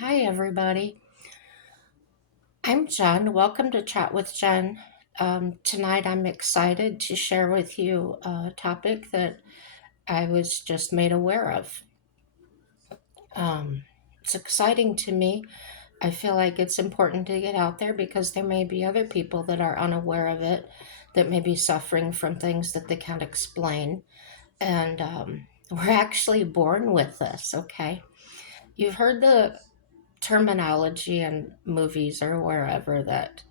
Hi, everybody. I'm Jen. Welcome to Chat with Jen. Tonight, I'm excited to share with you a topic that I was just made aware of. It's exciting to me. I feel like it's important to get out there because there may be other people that are unaware of it, that may be suffering from things that they can't explain. And we're actually born with this, okay? You've heard the terminology in movies or wherever that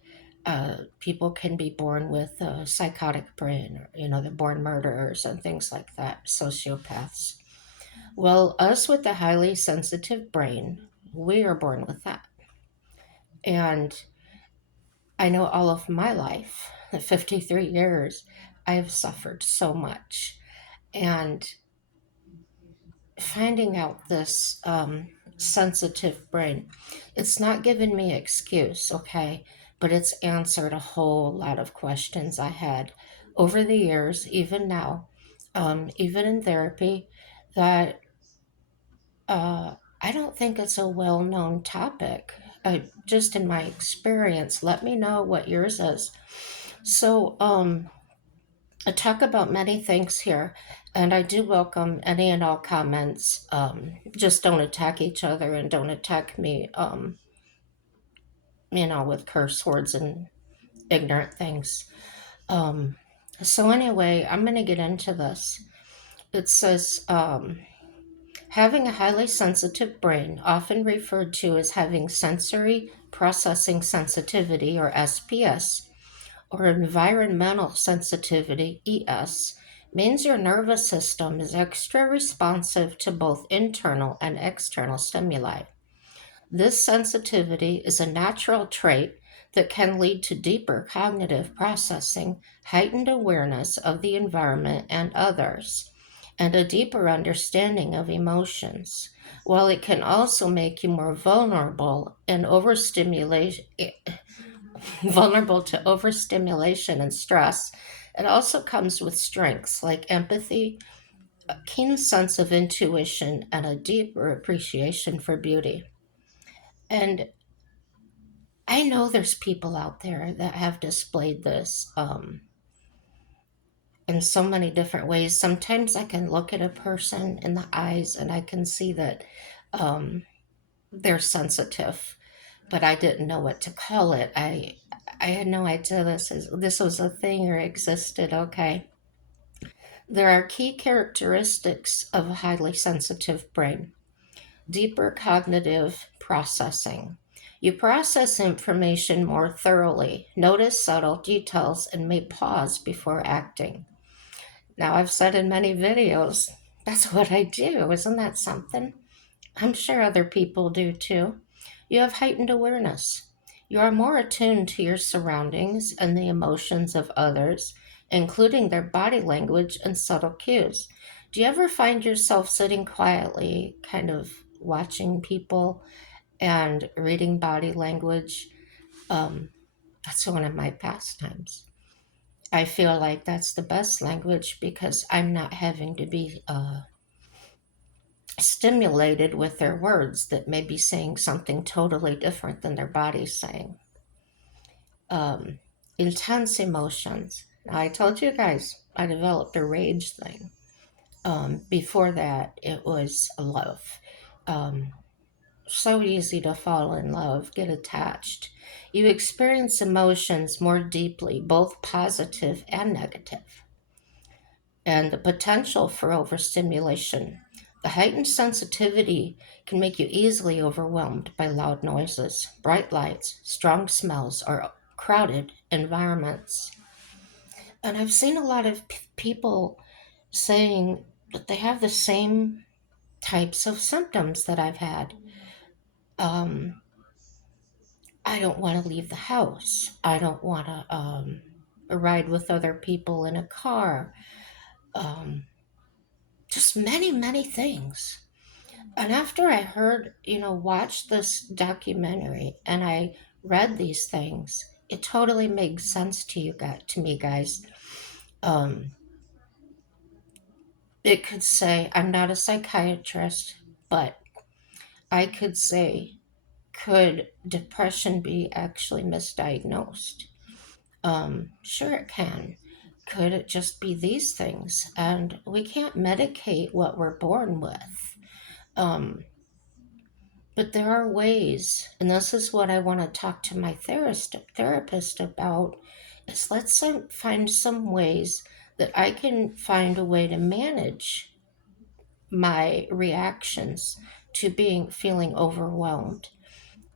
people can be born with a psychotic brain, or, they're born murderers and things like that, sociopaths. Well, us with a highly sensitive brain, we are born with that. And I know all of my life, the 53 years, I have suffered so much. And finding out this sensitive brain, it's not given me excuse, okay, but it's answered a whole lot of questions I had over the years, even now, even in therapy, that I don't think it's a well-known topic. Just in my experience, let me know what yours is. So, I talk about many things here, and I do welcome any and all comments. Just don't attack each other and don't attack me, with curse words and ignorant things. Um, so, anyway, I'm going to get into this. It says, having a highly sensitive brain, often referred to as having sensory processing sensitivity or SPS, or environmental sensitivity, ES, means your nervous system is extra responsive to both internal and external stimuli. This sensitivity is a natural trait that can lead to deeper cognitive processing, heightened awareness of the environment and others, and a deeper understanding of emotions. While it can also make you more vulnerable to overstimulation and stress, it also comes with strengths like empathy, a keen sense of intuition, and a deeper appreciation for beauty. And I know there's people out there that have displayed this in so many different ways. Sometimes I can look at a person in the eyes and I can see that um, they're sensitive, but I didn't know what to call it. I had no idea this was a thing or existed. Okay, there are key characteristics of a highly sensitive brain: deeper cognitive processing. You process information more thoroughly, notice subtle details, and may pause before acting. Now, I've said in many videos, that's what I do. Isn't that something? I'm sure other people do too. You have heightened awareness. You are more attuned to your surroundings and the emotions of others, including their body language and subtle cues. Do you ever find yourself sitting quietly, kind of watching people and reading body language? Um, that's one of my pastimes. I feel like that's the best language because I'm not having to be stimulated with their words that may be saying something totally different than their body's saying. Um, Intense emotions. Now, I told you guys I developed a rage thing. Before that, it was a love. Um, so easy to fall in love, get attached. You experience emotions more deeply, both positive and negative, and the potential for overstimulation. The heightened sensitivity can make you easily overwhelmed by loud noises, bright lights, strong smells, or crowded environments. And I've seen a lot of people saying that they have the same types of symptoms that I've had. Um, I don't want to leave the house. I don't want to ride with other people in a car. Um, just many, many things. And after I watched this documentary and I read these things, it totally makes sense to me, guys. Um, it could say I'm not a psychiatrist, but I could say Could depression be actually misdiagnosed? Sure, it can. Could it just be these things? And we can't medicate what we're born with. Um, but there are ways, and this is what I want to talk to my therapist about, is find some ways that I can find a way to manage my reactions to being feeling overwhelmed.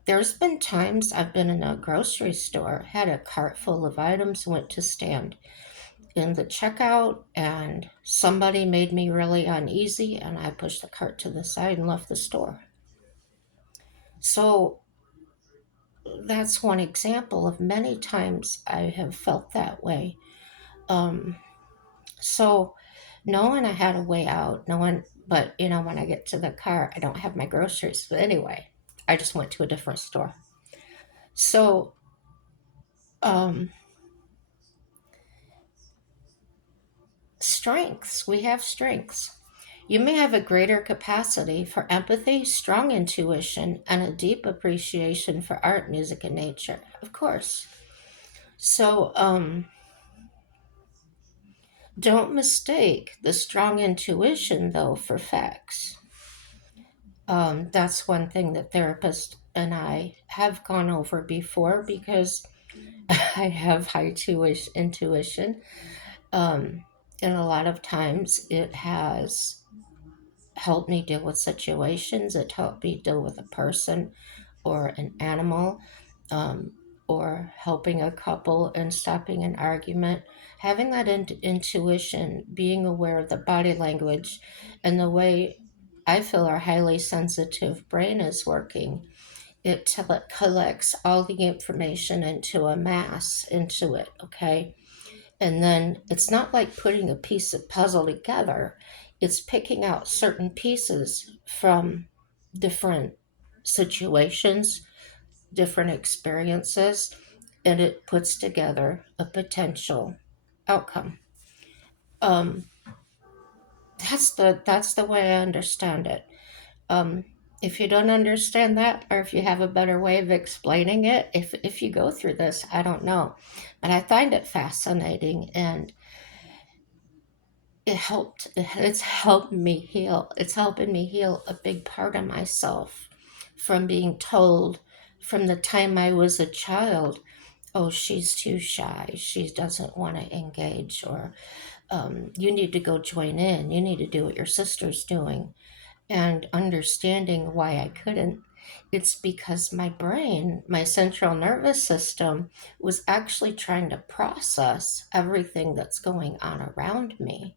There's been times I've been in a grocery store, had a cart full of items, went to stand in the checkout, and somebody made me really uneasy, and I pushed the cart to the side and left the store. So that's one example of many times I have felt that way. Um, so knowing I had a way out, knowing, but when I get to the car, I don't have my groceries. But anyway, I just went to a different store. So, um, strengths, we have strengths. You may have a greater capacity for empathy, strong intuition, and a deep appreciation for art, music, and nature, of course. So, don't mistake the strong intuition, though, for facts. That's one thing that therapist and I have gone over before because I have intuition. Um, and a lot of times it has helped me deal with situations, it helped me deal with a person or an animal, um, or helping a couple and stopping an argument. Having that intuition, being aware of the body language and the way I feel our highly sensitive brain is working, collects all the information into a mass into it, okay? And then it's not like putting a piece of puzzle together, it's picking out certain pieces from different situations, different experiences, and it puts together a potential outcome. Um, that's the way I understand it. Um, if you don't understand that, or if you have a better way of explaining it, if you go through this, I don't know, but I find it fascinating, and it's helped me heal. It's helping me heal a big part of myself from being told from the time I was a child, oh, she's too shy, she doesn't want to engage, or you need to go join in, you need to do what your sister's doing. And understanding why I couldn't, it's because my brain, my central nervous system, was actually trying to process everything that's going on around me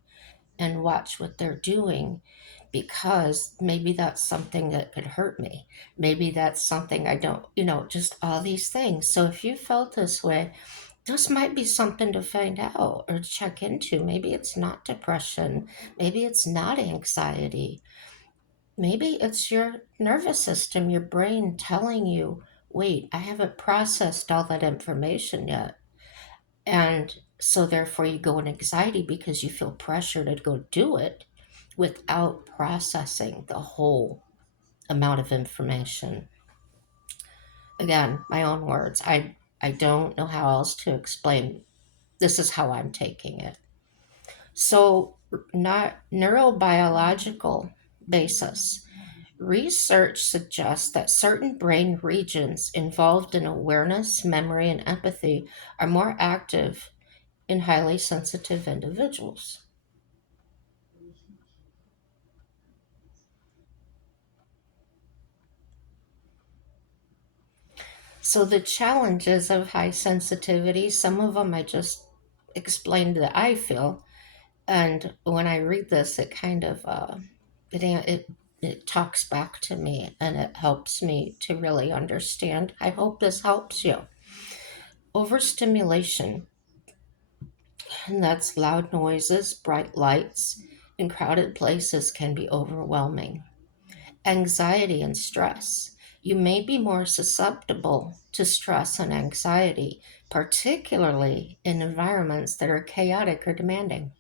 and watch what they're doing, because maybe that's something that could hurt me. Maybe that's something I don't, just all these things. So if you felt this way, this might be something to find out or check into. Maybe it's not depression. Maybe it's not anxiety. Maybe it's your nervous system, your brain telling you, wait, I haven't processed all that information yet. And so therefore you go in anxiety because you feel pressure to go do it without processing the whole amount of information. Again, my own words. I don't know how else to explain. This is how I'm taking it. So, not neurobiological basis. Research suggests that certain brain regions involved in awareness, memory, and empathy are more active in highly sensitive individuals. So the challenges of high sensitivity, some of them I just explained that I feel, and when I read this, it kind of it talks back to me and it helps me to really understand. I hope this helps you. Overstimulation, and that's loud noises, bright lights, in crowded places can be overwhelming. Anxiety and stress. You may be more susceptible to stress and anxiety, particularly in environments that are chaotic or demanding.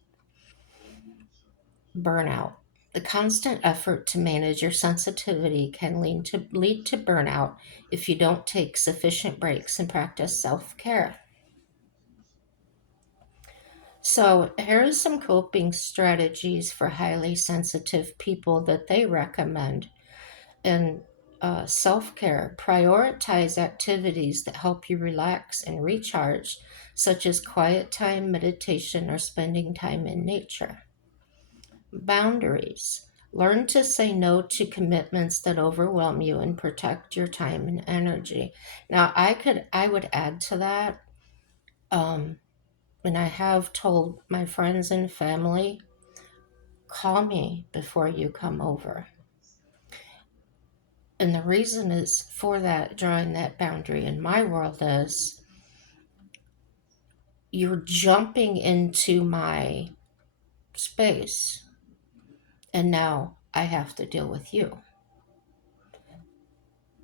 Burnout. The constant effort to manage your sensitivity can lead to burnout if you don't take sufficient breaks and practice self care. So, here are some coping strategies for highly sensitive people that they recommend. And self care, prioritize activities that help you relax and recharge, such as quiet time, meditation, or spending time in nature. Boundaries, learn to say no to commitments that overwhelm you and protect your time and energy. Now, I would add to that, um, and I have told my friends and family, call me before you come over. And the reason is for that, drawing that boundary in my world is you're jumping into my space, and now I have to deal with you.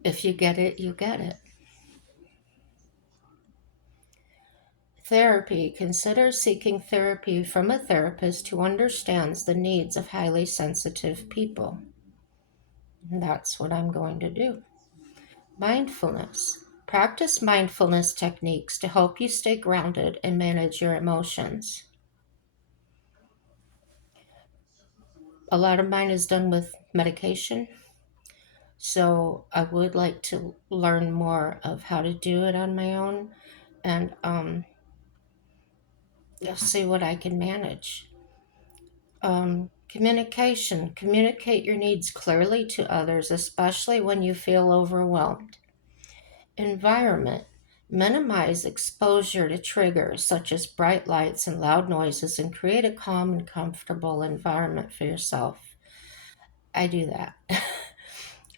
If you get it, you get it. Therapy, consider seeking therapy from a therapist who understands the needs of highly sensitive people. And that's what I'm going to do. Mindfulness. Practice mindfulness techniques to help you stay grounded and manage your emotions. A lot of mine is done with medication, so I would like to learn more of how to do it on my own, and see what I can manage. Communication. Communicate your needs clearly to others, especially when you feel overwhelmed. Environment. Minimize exposure to triggers such as bright lights and loud noises and create a calm and comfortable environment for yourself. I do that.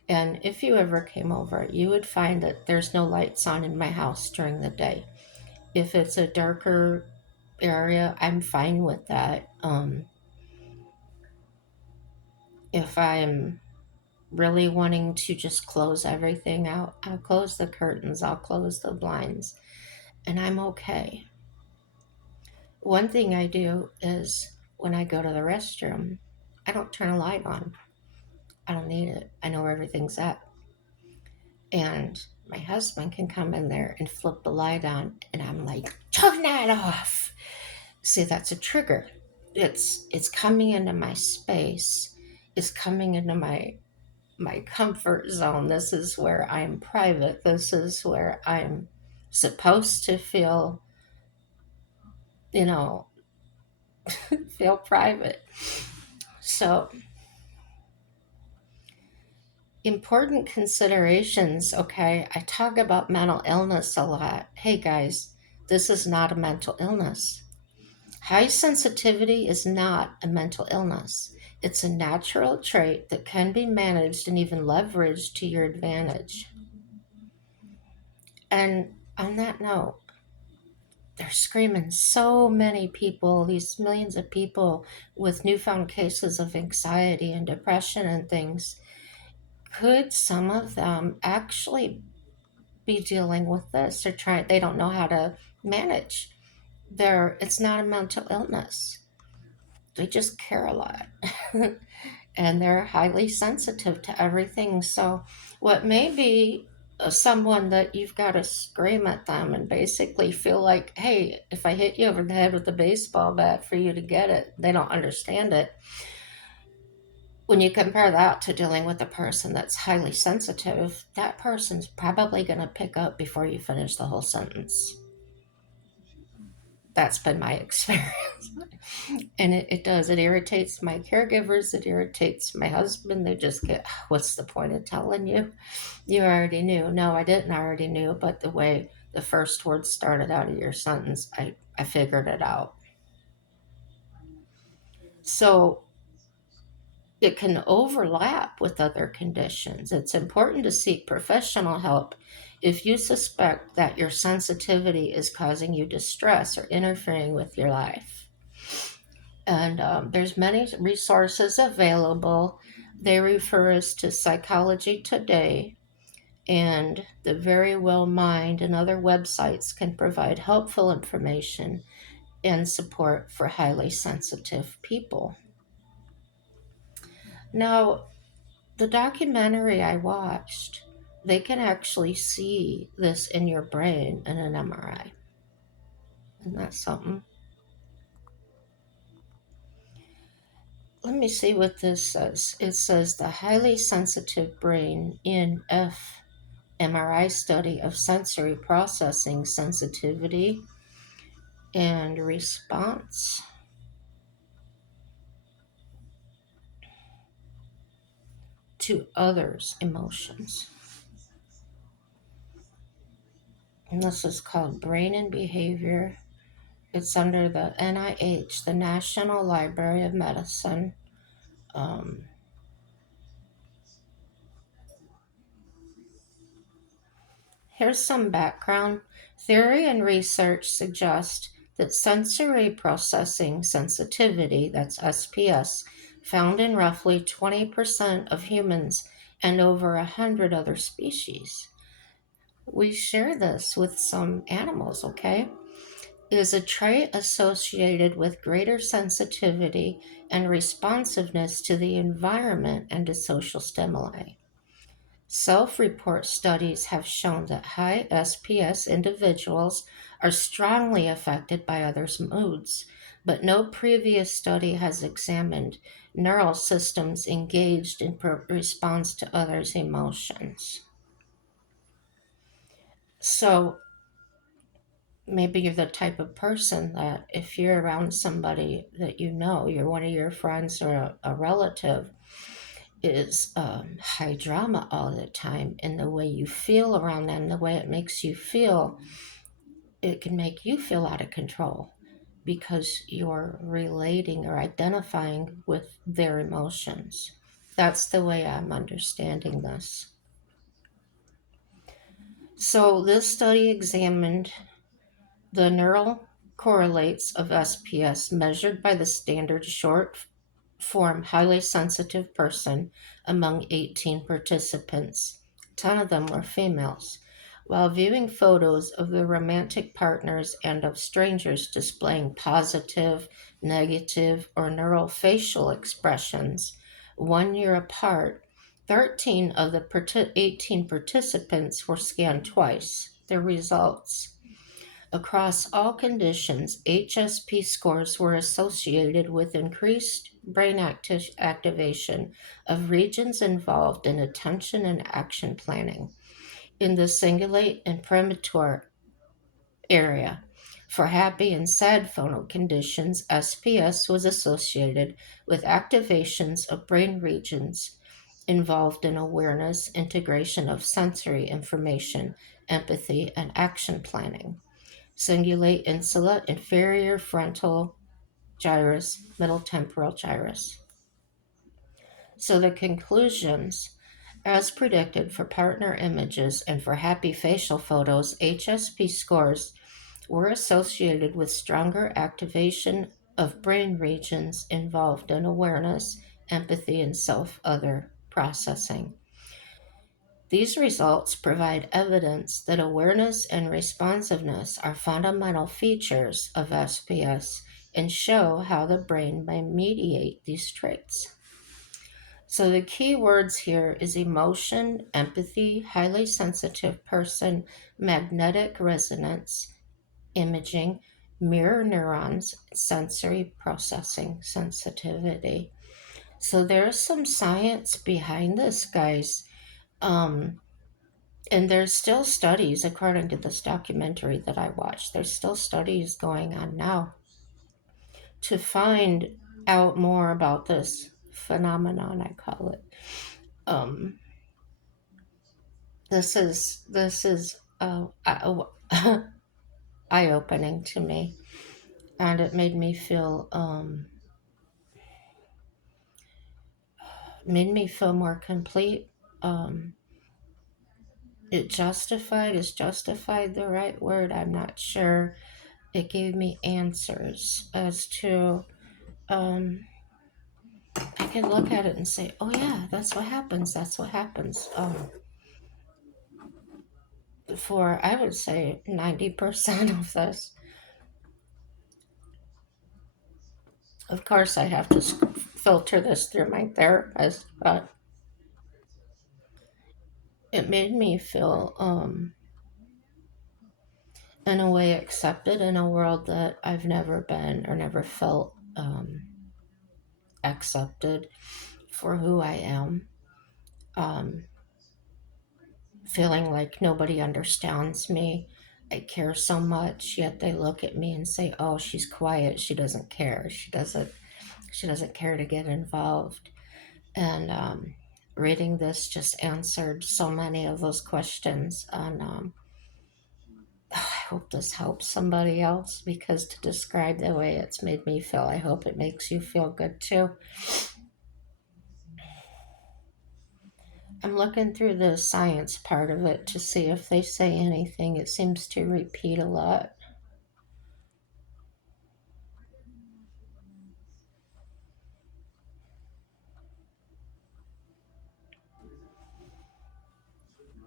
And if you ever came over, you would find that there's no lights on in my house during the day. If it's a darker area, I'm fine with that. If I'm really wanting to just close everything out, I'll close the curtains, I'll close the blinds, and I'm okay. One thing I do is when I go to the restroom, I don't turn a light on. I don't need it. I know where everything's at. And my husband can come in there and flip the light on, and I'm like, turn that off. See, that's a trigger. It's coming into my space. It's coming into my comfort zone. This is where I'm private. This is where I'm supposed to feel, you know, feel private. So, important considerations. Okay, I talk about mental illness a lot. Hey guys, this is not a mental illness. High sensitivity is not a mental illness. It's a natural trait that can be managed and even leveraged to your advantage. And on that note, they're screaming so many people, these millions of people with newfound cases of anxiety and depression and things. Could some of them actually be dealing with this or they don't know how to manage it's not a mental illness. They just care a lot. And they're highly sensitive to everything. So, what may be someone that you've got to scream at them and basically feel like, hey, if I hit you over the head with a baseball bat for you to get it, they don't understand it. When you compare that to dealing with a person that's highly sensitive, that person's probably going to pick up before you finish the whole sentence. That's been my experience. And it does. It irritates my caregivers. It irritates my husband. They just get, what's the point of telling you? You already knew. No, I didn't already knew, but the way the first words started out of your sentence, I figured it out. So it can overlap with other conditions. It's important to seek professional help if you suspect that your sensitivity is causing you distress or interfering with your life. And there's many resources available. They refer us to Psychology Today, and the Very Well Mind and other websites can provide helpful information and support for highly sensitive people. Now, the documentary I watched, they can actually see this in your brain in an MRI. Isn't that something? Let me see what this says. It says the highly sensitive brain in fMRI study of sensory processing sensitivity and response to others' emotions. And this is called Brain and Behavior. It's under the NIH, the National Library of Medicine. Um, Here's some background. Theory and research suggest that sensory processing sensitivity, that's SPS, found in roughly 20% of humans and over 100 other species. We share this with some animals, okay? Is a trait associated with greater sensitivity and responsiveness to the environment and to social stimuli. Self report studies have shown that high SPS individuals are strongly affected by others' moods, but no previous study has examined neural systems engaged in response to others' emotions. So, maybe you're the type of person that if you're around somebody that you know, you're one of your friends or a relative, is high drama all the time, and the way you feel around them, the way it makes you feel, it can make you feel out of control because you're relating or identifying with their emotions. That's the way I'm understanding this. So, this study examined the neural correlates of SPS measured by the standard short form highly sensitive person among 18 participants. 10 of them were females. While viewing photos of the romantic partners and of strangers displaying positive, negative, or neural facial expressions 1 year apart, 13 of the 18 participants were scanned twice. The results: across all conditions, HSP scores were associated with increased brain activation of regions involved in attention and action planning in the cingulate and premotor area. For happy and sad phono conditions, SPS was associated with activations of brain regions involved in awareness, integration of sensory information, empathy, and action planning. Cingulate insula, inferior frontal gyrus, middle temporal gyrus. So the conclusions, as predicted for partner images and for happy facial photos, HSP scores were associated with stronger activation of brain regions involved in awareness, empathy, and self-other processing. These results provide evidence that awareness and responsiveness are fundamental features of SPS and show how the brain may mediate these traits. So the key words here is emotion, empathy, highly sensitive person, magnetic resonance, imaging, mirror neurons, sensory processing sensitivity. So there's some science behind this, guys. Um, And there's still studies, according to this documentary that I watched, there's still studies going on now to find out more about this phenomenon, I call it. Um, this is eye opening to me, and it made me feel more complete. Um, it justified is justified the right word? I'm not sure. It gave me answers as to um, I can look at it and say, oh, yeah, that's what happens. That's what happens. For, I would say, 90% of this. Of course, I have to filter this through my therapist, but it made me feel, in a way, accepted in a world that I've never been or never felt accepted for who I am. Um, Feeling like nobody understands me. I care so much, yet they look at me and say, "Oh, she's quiet. She doesn't care. She doesn't care to get involved." And reading this just answered so many of those questions. And I hope this helps somebody else, because to describe the way it's made me feel, I hope it makes you feel good too. I'm looking through the science part of it to see if they say anything. It seems to repeat a lot.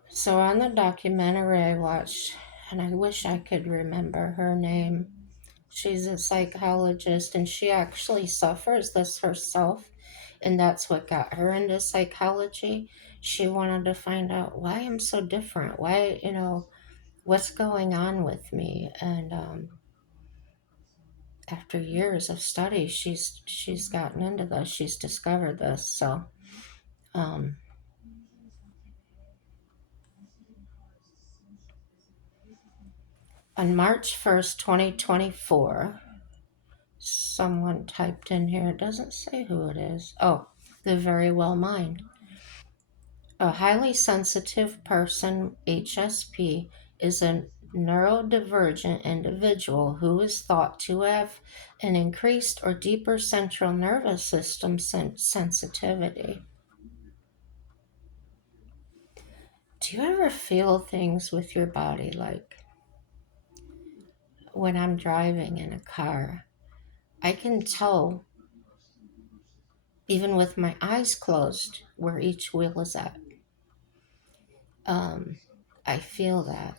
So on the documentary I watched, and I wish I could remember her name. She's a psychologist and she actually suffers this herself, and that's what got her into psychology. She wanted to find out why I'm so different, why, what's going on with me. And after years of study, she's gotten into this, she's discovered this. So um, on March 1st, 2024, someone typed in here, it doesn't say who it is. Oh, the Very Well Mind. A highly sensitive person, HSP, is a neurodivergent individual who is thought to have an increased or deeper central nervous system sensitivity. Do you ever feel things with your body, like when I'm driving in a car? I can tell, even with my eyes closed, where each wheel is at. Um, I feel that.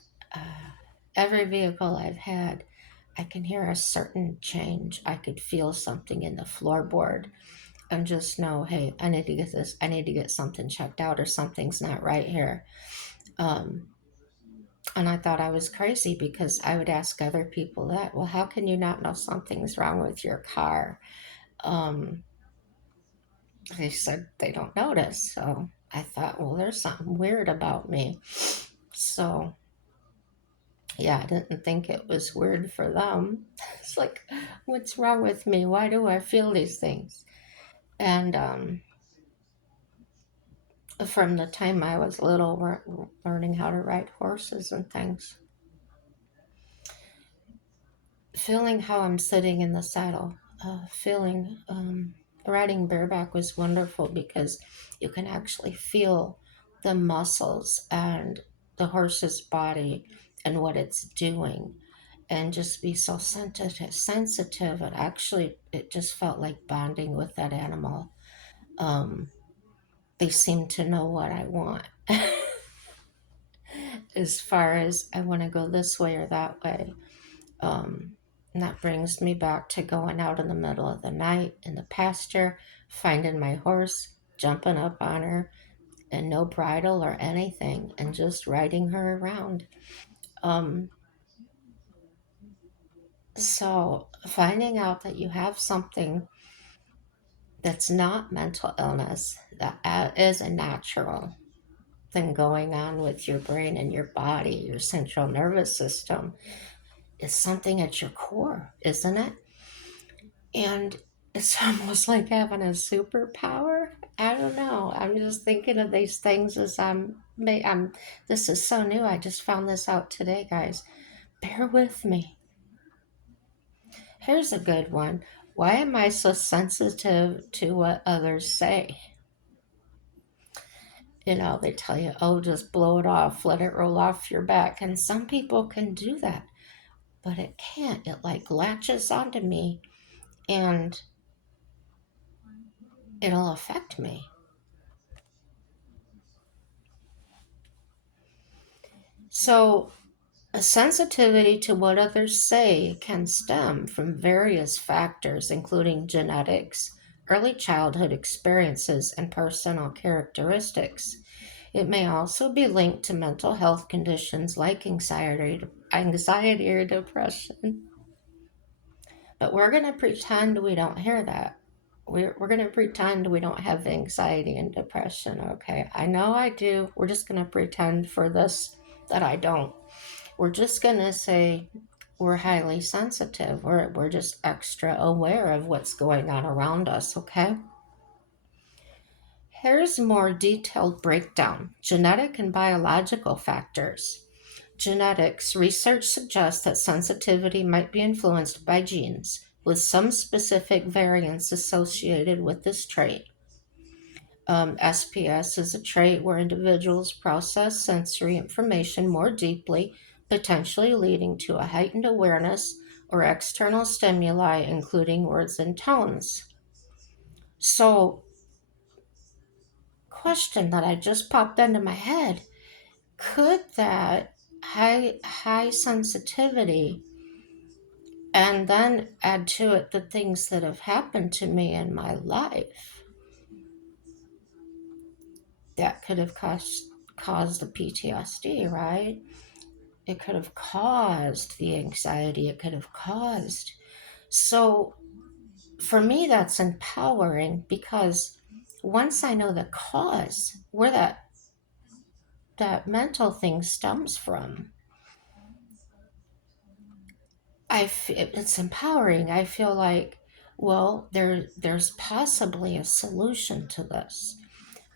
Every vehicle I've had, I can hear a certain change. I could feel something in the floorboard and just know, hey, I need to get this, I need to get something checked out, or something's not right here. Um, and I thought I was crazy because I would ask other people that, well, how can you not know something's wrong with your car? Um, they said they don't notice. So I thought, well, there's something weird about me. So yeah, I didn't think it was weird for them. It's like, what's wrong with me? Why do I feel these things? And from the time I was little, learning how to ride horses and things, feeling how I'm sitting in the saddle, feeling riding bareback was wonderful because you can actually feel the muscles and the horse's body and what it's doing, and just be so sensitive. It just felt like bonding with that animal. um, they seem to know what I want. As far as I want to go this way or that way. And that brings me back to going out in the middle of the night in the pasture, finding my horse, jumping up on her, and no bridle or anything, and just riding her around. um, so finding out that you have something that's not mental illness, that is a natural thing going on with your brain and your body, your central nervous system, is something at your core, isn't it? And it's almost like having a superpower. I don't know. I'm just thinking of these things as I'm. This is so new. I just found this out today, guys. Bear with me. Here's a good one. Why am I so sensitive to what others say? They tell you, oh, just blow it off, let it roll off your back. And some people can do that, but it can't. It like latches onto me and it'll affect me. So, a sensitivity to what others say can stem from various factors, including genetics, early childhood experiences and personal characteristics. It may also be linked to mental health conditions like anxiety or depression. But we're going to pretend we don't hear that. We're going to pretend we don't have anxiety and depression, okay? I know I do. We're just going to pretend for this that I don't. We're just going to say we're highly sensitive. We're just extra aware of what's going on around us, okay? Here's a more detailed breakdown: genetic and biological factors. Genetics research suggests that sensitivity might be influenced by genes, with some specific variants associated with this trait. SPS is a trait where individuals process sensory information more deeply, potentially leading to a heightened awareness or external stimuli, including words and tones. So, question that I just popped into my head: could that high sensitivity, and then add to it the things that have happened to me in my life, that could have caused the PTSD, right? It could have caused the anxiety. It could have caused. So for me, that's empowering, because once I know the cause, where that mental thing stems from, it's empowering. I feel like, well, there's possibly a solution to this.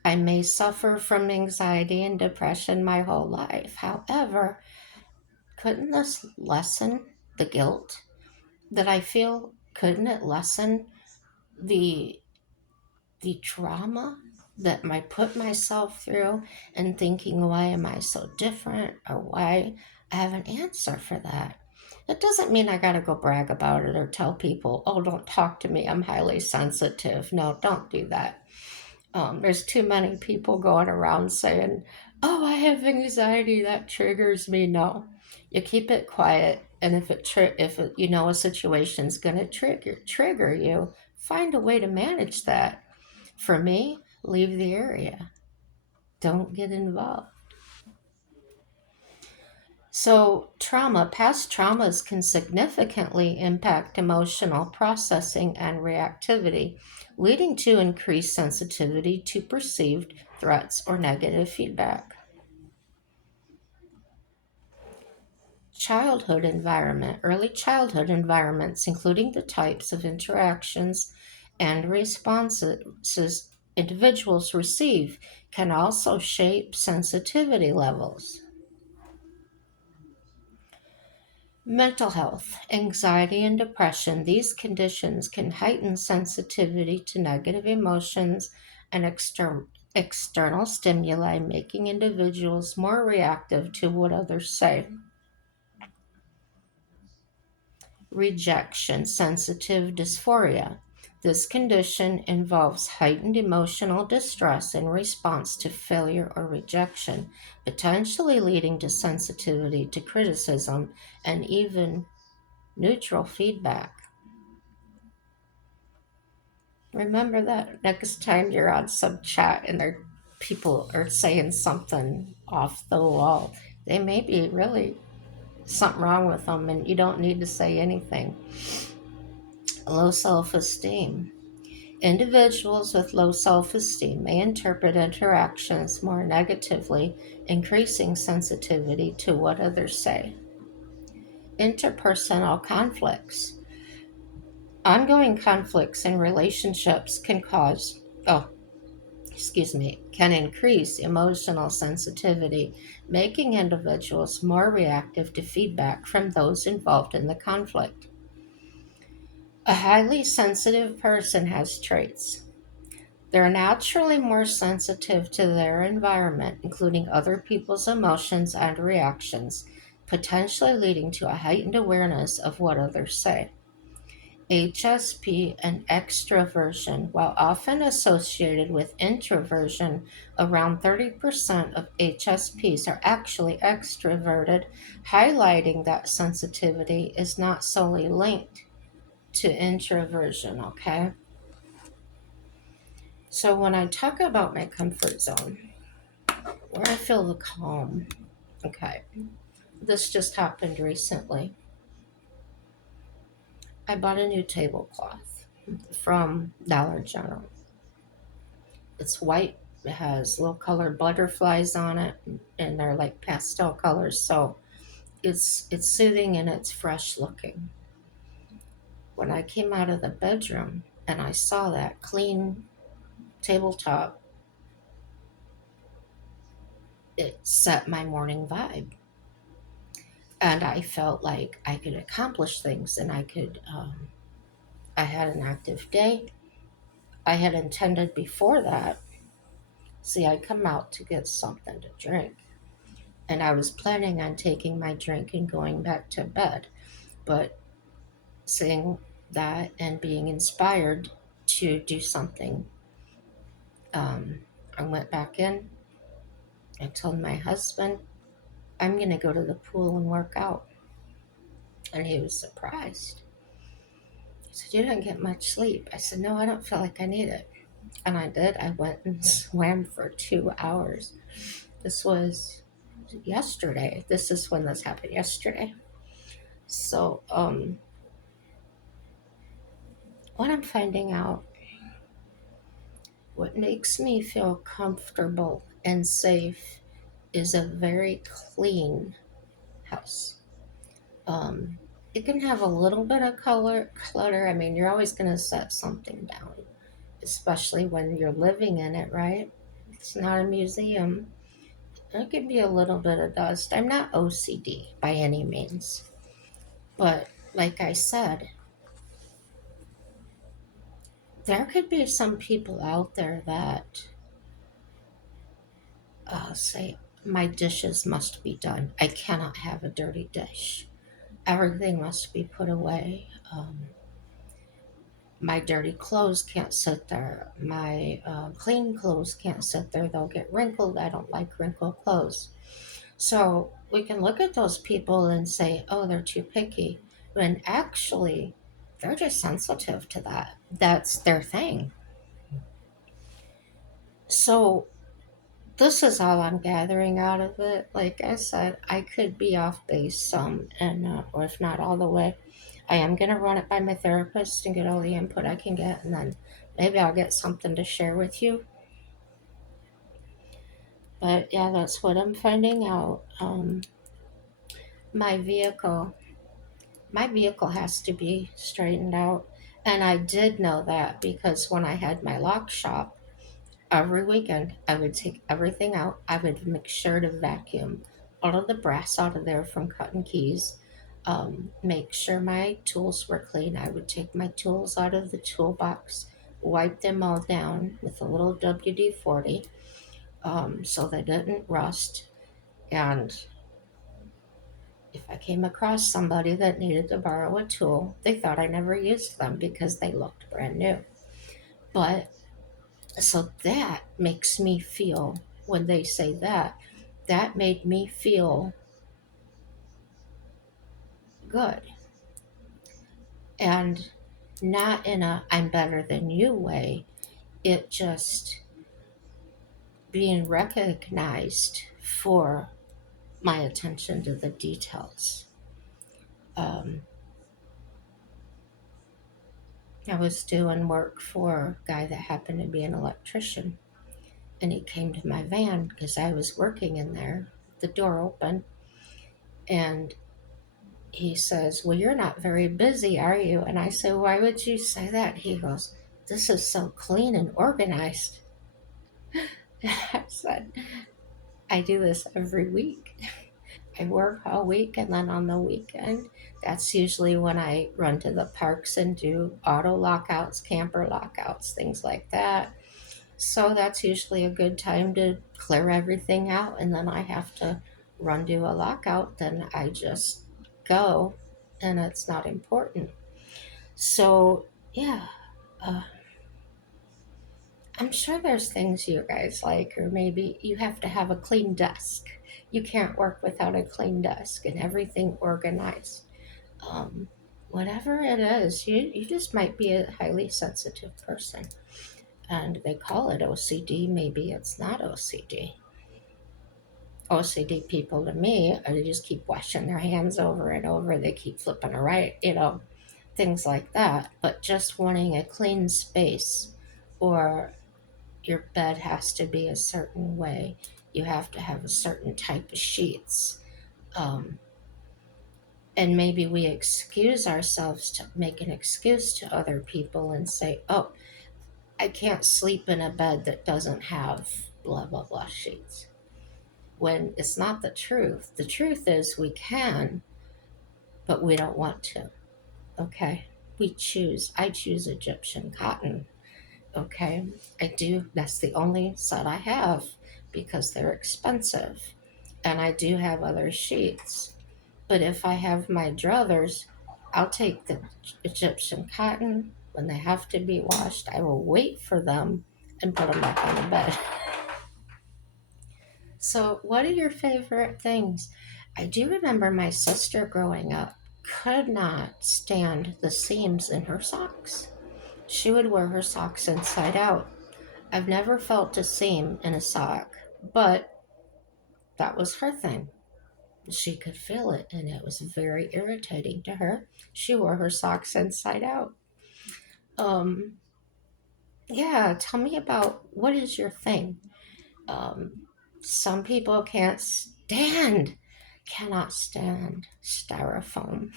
I may suffer from anxiety and depression my whole life. However, couldn't this lessen the guilt that I feel? Couldn't it lessen the the trauma that I put myself through, and thinking, why am I so different, or why? I have an answer for that. That doesn't mean I got to go brag about it or tell people, oh, don't talk to me, I'm highly sensitive. No, don't do that. There's too many people going around saying, oh, I have anxiety, that triggers me. No, you keep it quiet. And if you know a situation's going to trigger you, find a way to manage that. For me, leave the area. Don't get involved. So, past traumas can significantly impact emotional processing and reactivity, leading to increased sensitivity to perceived threats or negative feedback. Early childhood environments, including the types of interactions and responses individuals receive, can also shape sensitivity levels. Mental health, anxiety, and depression, these conditions can heighten sensitivity to negative emotions and external stimuli, making individuals more reactive to what others say. Rejection sensitive dysphoria. This condition involves heightened emotional distress in response to failure or rejection, potentially leading to sensitivity to criticism and even neutral feedback. Remember that next time you're on some chat and people are saying something off the wall. They may be really something wrong with them, and you don't need to say anything. Low self esteem. Individuals with low self esteem may interpret interactions more negatively, increasing sensitivity to what others say. Interpersonal conflicts. Ongoing conflicts in relationships can increase emotional sensitivity, making individuals more reactive to feedback from those involved in the conflict. A highly sensitive person has traits. They're naturally more sensitive to their environment, including other people's emotions and reactions, potentially leading to a heightened awareness of what others say. HSP and extroversion, while often associated with introversion, around 30% of HSPs are actually extroverted, highlighting that sensitivity is not solely linked to introversion, okay? So when I talk about my comfort zone, where I feel the calm, okay, this just happened recently. I bought a new tablecloth from Dollar General. It's white. It has little colored butterflies on it, and they're like pastel colors. So it's soothing and it's fresh looking. When I came out of the bedroom and I saw that clean tabletop, it set my morning vibe, and I felt like I could accomplish things, and I could. I had an active day. I had intended before that. See, I come out to get something to drink, and I was planning on taking my drink and going back to bed. But seeing that and being inspired to do something, um, I went back in. I told my husband, I'm going to go to the pool and work out. And he was surprised. He said, You didn't get much sleep. I said, No, I don't feel like I need it. And I did. I went and swam for 2 hours. This was yesterday. This is when this happened yesterday. So, what I'm finding out, what makes me feel comfortable and safe is a very clean house. Um, it can have a little bit of color clutter. I mean, you're always going to set something down, especially when you're living in it, right? It's not a museum. There can be a little bit of dust. I'm not OCD by any means, but like I said, there could be some people out there that say, My dishes must be done. I cannot have a dirty dish. Everything must be put away. My dirty clothes can't sit there. My clean clothes can't sit there. They'll get wrinkled. I don't like wrinkled clothes. So we can look at those people and say, oh, they're too picky. When actually, they're just sensitive to that. That's their thing. So this is all I'm gathering out of it. Like I said, I could be off base some, and or if not all the way. I am gonna run it by my therapist and get all the input I can get, and then maybe I'll get something to share with you. But yeah, that's what I'm finding out. My vehicle, my vehicle has to be straightened out, and I did know that because when I had my lock shop, every weekend, I would take everything out. I would make sure to vacuum all of the brass out of there from cutting keys. Make sure my tools were clean. I would take my tools out of the toolbox, wipe them all down with a little WD 40 so they didn't rust. And if I came across somebody that needed to borrow a tool, they thought I never used them because they looked brand new. But so that makes me feel, when they say that, that made me feel good. And not in a I'm better than you way, it just being recognized for my attention to the details. Um, I was doing work for a guy that happened to be an electrician, and he came to my van because I was working in there, the door open, and he says, Well, you're not very busy, are you? And I said, Why would you say that? He goes, This is so clean and organized. I said, I do this every week. I work all week, and then on the weekend, that's usually when I run to the parks and do auto lockouts, camper lockouts, things like that. So that's usually a good time to clear everything out, and then I have to run to a lockout, then I just go, and it's not important. So, yeah, uh, I'm sure there's things you guys like, or maybe you have to have a clean desk. You can't work without a clean desk and everything organized. Um, Whatever it is, you just might be a highly sensitive person. and they call it OCD. Maybe it's not OCD. OCD people to me, they just keep washing their hands over and over. They keep flipping a right, things like that. But just wanting a clean space, or your bed has to be a certain way. You have to have a certain type of sheets. Um, and maybe we excuse ourselves to make an excuse to other people and say, oh, I can't sleep in a bed that doesn't have blah, blah, blah sheets. When it's not the truth. The truth is we can, but we don't want to. Okay? I choose Egyptian cotton. Okay? I do. That's the only set I have because they're expensive. And I do have other sheets. But if I have my druthers, I'll take the Egyptian cotton. When they have to be washed, I will wait for them and put them back on the bed. So, what are your favorite things? I do remember my sister growing up could not stand the seams in her socks. She would wear her socks inside out. I've never felt a seam in a sock, but that was her thing. She could feel it, and it was very irritating to her. She wore her socks inside out. Um, yeah, tell me about what is your thing? Um, some people cannot stand styrofoam.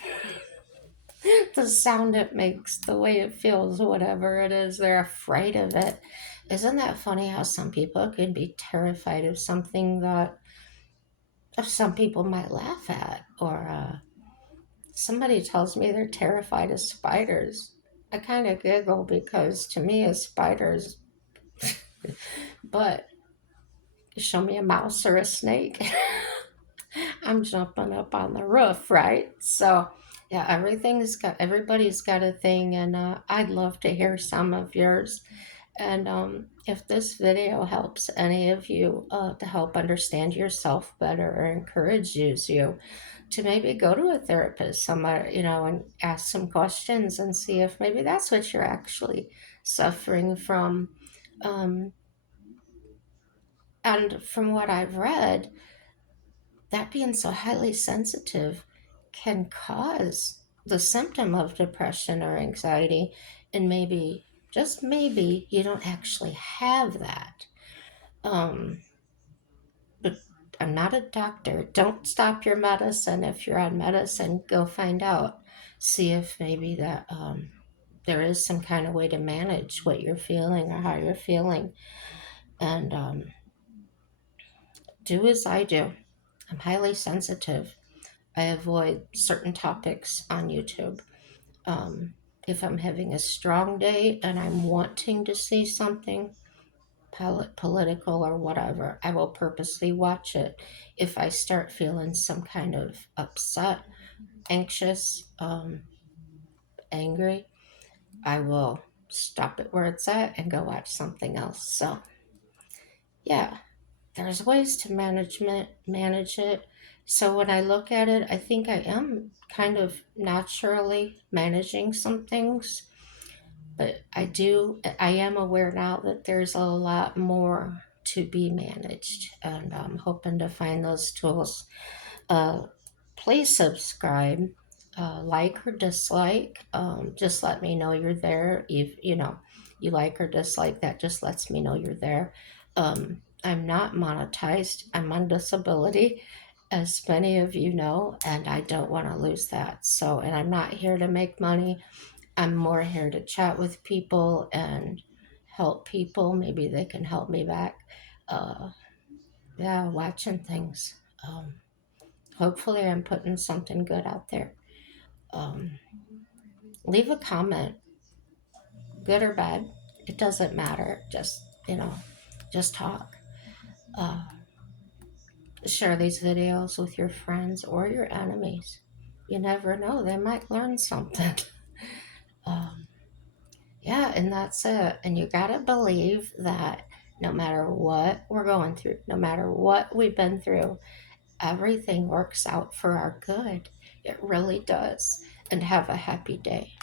The sound it makes, the way it feels, whatever it is, they're afraid of it. Isn't that funny how some people can be terrified of something that some people might laugh at? Or somebody tells me they're terrified of spiders. I kind of giggle because to me, a spider's, but show me a mouse or a snake. I'm jumping up on the roof, right? So, yeah, everybody's got a thing, and I'd love to hear some of yours. And if this video helps any of you to help understand yourself better or encourages you to maybe go to a therapist, somebody, and ask some questions and see if maybe that's what you're actually suffering from. Um, and from what I've read, that being so highly sensitive can cause the symptom of depression or anxiety, and maybe, just maybe, you don't actually have that. Um, but I'm not a doctor. Don't stop your medicine. If you're on medicine, go find out. See if maybe that there is some kind of way to manage what you're feeling or how you're feeling. And do as I do. I'm highly sensitive. I avoid certain topics on YouTube. Um, if I'm having a strong day and I'm wanting to see something political or whatever, I will purposely watch it. If I start feeling some kind of upset, anxious, angry, I will stop it where it's at and go watch something else. So, yeah, there's ways to manage it. So when I look at it, I think I am kind of naturally managing some things, but I am aware now that there's a lot more to be managed, and I'm hoping to find those tools. uh, Please subscribe, like or dislike. Just let me know you're there. If you like or dislike, that just lets me know you're there. I'm not monetized. I'm on disability, as many of you know, and I don't want to lose that. So, and I'm not here to make money. I'm more here to chat with people and help people. Maybe they can help me back. Uh, yeah, watching things. Hopefully, I'm putting something good out there. Um, Leave a comment, good or bad. It doesn't matter. Just talk. Uh, Share these videos with your friends or your enemies. You never know, they might learn something. um, yeah, and that's it. And you gotta believe that no matter what we're going through, no matter what we've been through, everything works out for our good. It really does. And have a happy day.